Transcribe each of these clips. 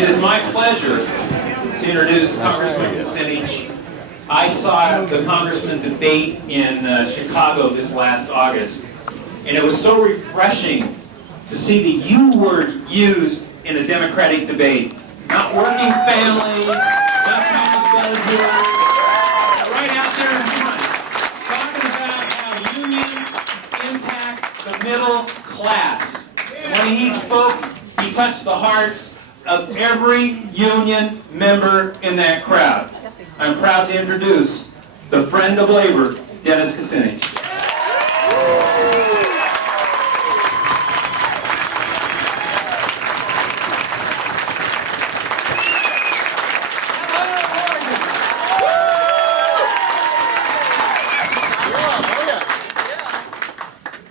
It is my pleasure to introduce Congressman Kucinich. I saw the congressman debate in Chicago this last August, and it was so refreshing to see the U word used in a Democratic debate. Not working families, not talking buzzwords, right out there in front, talking about how unions impact the middle class. When he spoke, he touched the hearts of every union member in that crowd. I'm proud to introduce the friend of labor, Dennis Kucinich.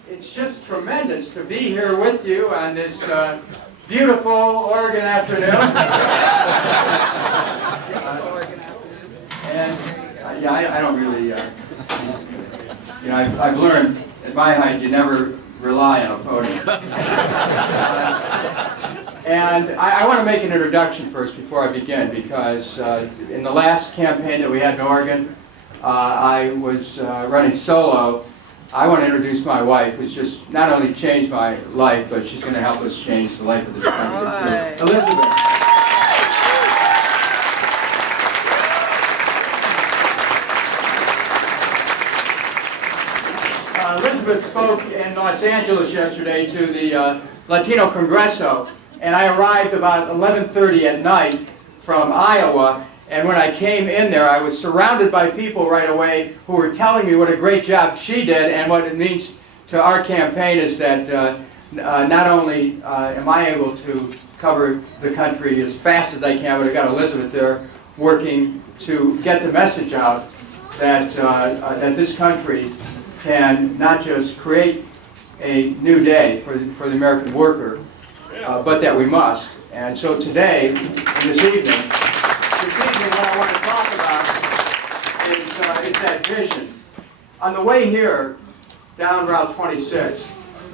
It's just tremendous to be here with you on this beautiful Oregon afternoon. I don't really, I've learned at my height you never rely on a podium. And I want to make an introduction first before I begin, because in the last campaign that we had in Oregon, I was running solo. I want to introduce my wife, who's just not only changed my life, but she's going to help us change the life of this country too. Elizabeth. Elizabeth spoke in Los Angeles yesterday to the Latino Congreso, and I arrived about 11:30 at night from Iowa. And when I came in there, I was surrounded by people right away who were telling me what a great job she did, and what it means to our campaign is that not only am I able to cover the country as fast as I can, but I've got Elizabeth there working to get the message out that, that this country can not just create a new day for the American worker, but that we must. And so today, this evening, what I want to talk about is that vision. On the way here, down Route 26,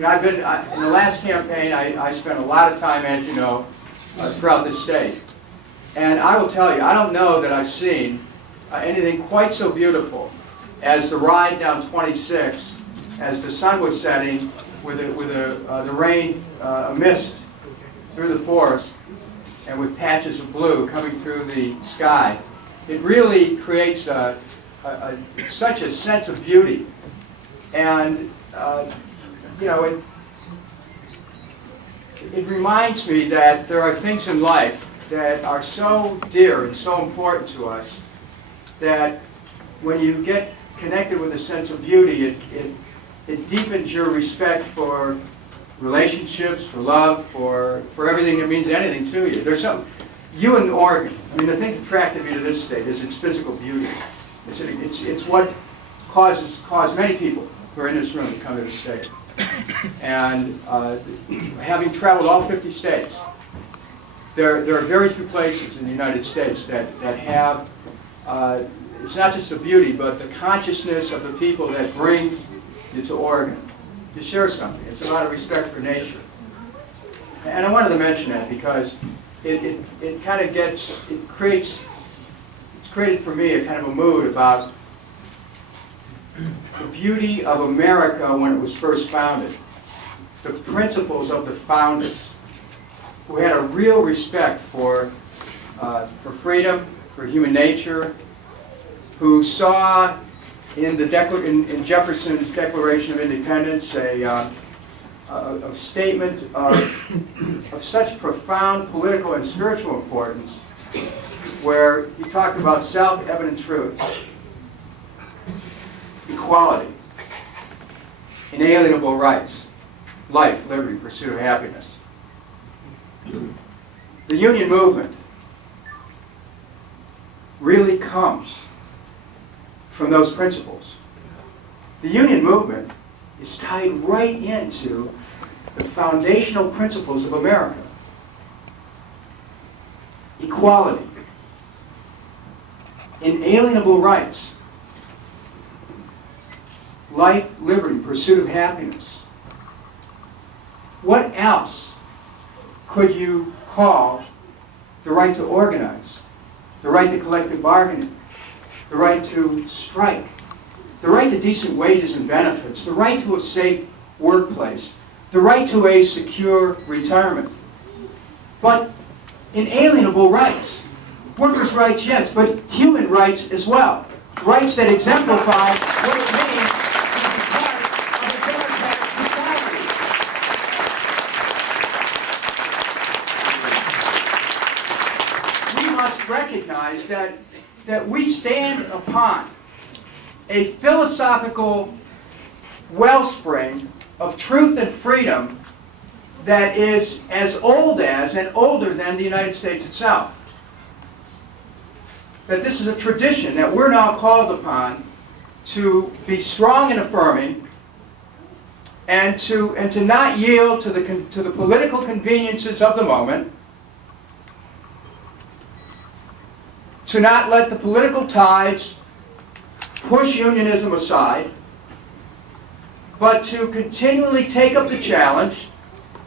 I've been, in the last campaign, I spent a lot of time, as you know, throughout the state. And I will tell you, I don't know that I've seen anything quite so beautiful as the ride down 26, as the sun was setting, with the rain, a mist through the forest, and with patches of blue coming through the sky. It really creates such a sense of beauty. And, it reminds me that there are things in life that are so dear and so important to us that when you get connected with a sense of beauty, it deepens your respect for relationships, for love, for everything that means anything to you. There's something, you in Oregon, I mean, the thing that attracted me to this state is its physical beauty. It's what caused many people who are in this room to come to the state. And having traveled all 50 states, there are very few places in the United States that have, it's not just the beauty, but the consciousness of the people that bring you to Oregon to share something. It's a lot of respect for nature. And I wanted to mention that because it kind of it's created for me a kind of a mood about the beauty of America when it was first founded. The principles of the founders, who had a real respect for freedom, for human nature, who saw in Jefferson's Declaration of Independence a statement of such profound political and spiritual importance, where he talked about self-evident truths, equality, inalienable rights, life, liberty, pursuit of happiness. The union movement really comes from those principles. The union movement is tied right into the foundational principles of America. Equality, inalienable rights, life, liberty, pursuit of happiness. What else could you call the right to organize, the right to collective bargaining, the right to strike, the right to decent wages and benefits, the right to a safe workplace, the right to a secure retirement. But inalienable rights. Workers' rights, yes, but human rights as well. Rights that exemplify what it means to be part of a democratic society. We must recognize that we stand upon a philosophical wellspring of truth and freedom that is as old as and older than the United States itself. That this is a tradition that we're now called upon to be strong and affirming, and to not yield to the political conveniences of the moment, to not let the political tides push unionism aside, but to continually take up the challenge,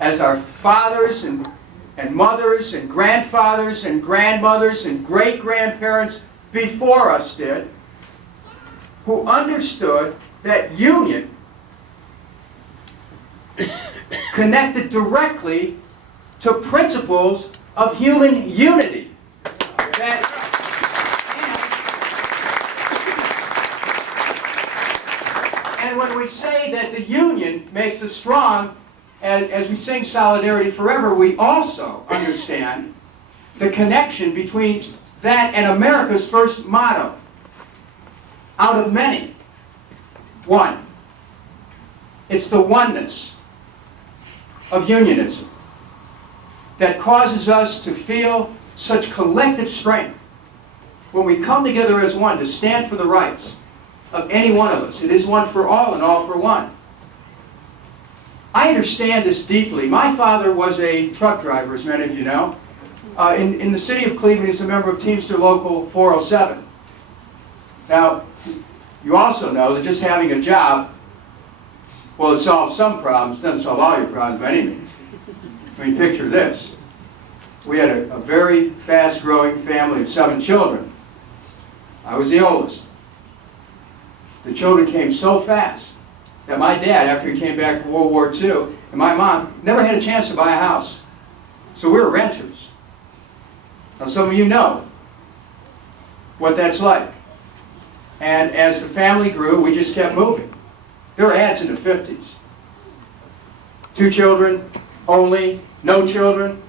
as our fathers and mothers and grandfathers and grandmothers and great-grandparents before us did, who understood that union connected directly to principles of human unity. And when we say that the union makes us strong, as we sing Solidarity Forever, we also understand the connection between that and America's first motto. Out of many, one. It's the oneness of unionism that causes us to feel such collective strength when we come together as one to stand for the rights of any one of us. It is one for all and all for one. I understand this deeply. My father was a truck driver, as many of you know. In the city of Cleveland, he's a member of Teamster Local 407. Now, you also know that just having a job, well, it solves some problems, doesn't solve all your problems by any means. I mean, picture this. We had a very fast-growing family of 7 children. I was the oldest. The children came so fast that my dad, after he came back from World War II, and my mom never had a chance to buy a house. So we were renters. Now some of you know what that's like. And as the family grew, we just kept moving. There were ads in the 50s. 2 children, only, no children,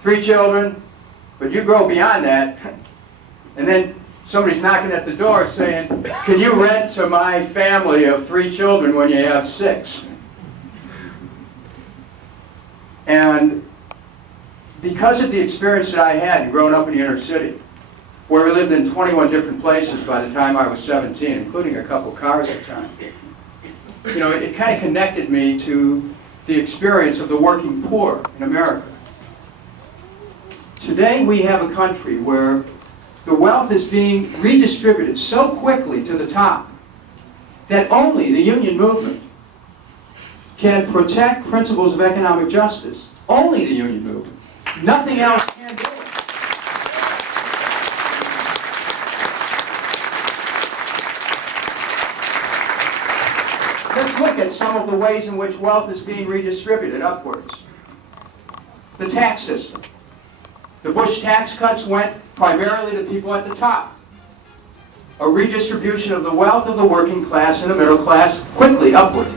3 children, but you grow beyond that, and then somebody's knocking at the door saying, can you rent to my family of 3 children when you have 6? And because of the experience that I had growing up in the inner city, where we lived in 21 different places by the time I was 17, including a couple cars at the time, you know, it kind of connected me to the experience of the working poor in America. Today we have a country where the wealth is being redistributed so quickly to the top that only the union movement can protect principles of economic justice. Only the union movement. Nothing else can do it. Let's look at some of the ways in which wealth is being redistributed upwards. The tax system. The Bush tax cuts went primarily to people at the top. A redistribution of the wealth of the working class and the middle class quickly upward.